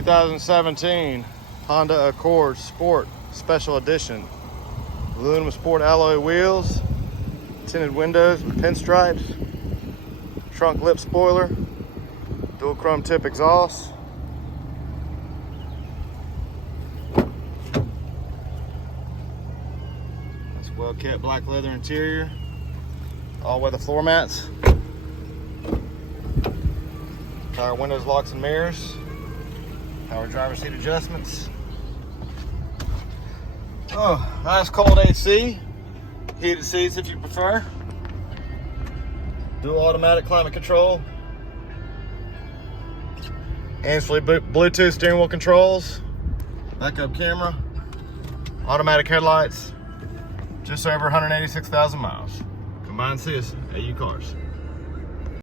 2017 Honda Accord Sport Special Edition. Aluminum sport alloy wheels, tinted windows with pinstripes, trunk lip spoiler, dual chrome tip exhaust. That's well kept black leather interior, all weather floor mats, power windows, locks and mirrors, power driver seat adjustments. Oh, nice cold AC, heated seats if you prefer, dual automatic climate control, hands-free Bluetooth steering wheel controls, backup camera, automatic headlights, just over 186,000 miles. Come by and see us at AU Cars.